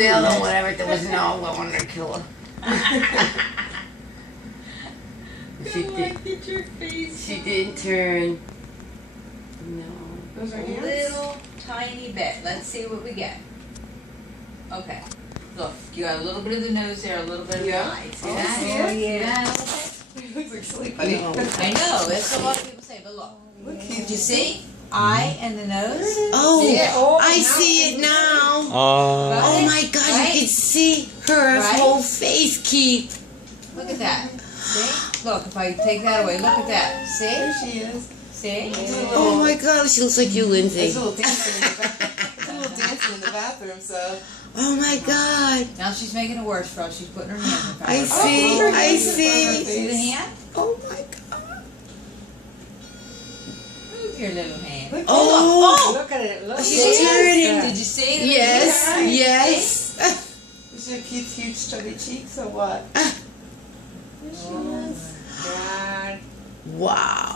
little, whatever. There was no one to kill her. She didn't turn. No. Those are hands? Little tiny bit. Let's see what we get. Okay. Look, you got a little bit of the nose there, a little bit of the eye. See that? Oh, yeah. It looks like sleepy. No. I know, that's what a lot of people say, but look. Did you see? Eye and the nose? Oh, Yeah. I see it now. Right? Oh my God, Right? you can see her Right? whole face, Keith. Look at that. See? Look, if I take that away, look at that. See? There she is. See? Oh my God, she looks like you, There's Lin-Z. a little dancing in the bathroom, so. Oh my God. Now she's making it worse for us. She's putting her hand in front I of her. see, I See see. the hand? Oh my God. Move your little hand. Look, Oh, look at it. Look. she's turning. Did you see the Yes, hand? yes. Is your Keith's huge chubby cheeks or what? There she is. God. Wow.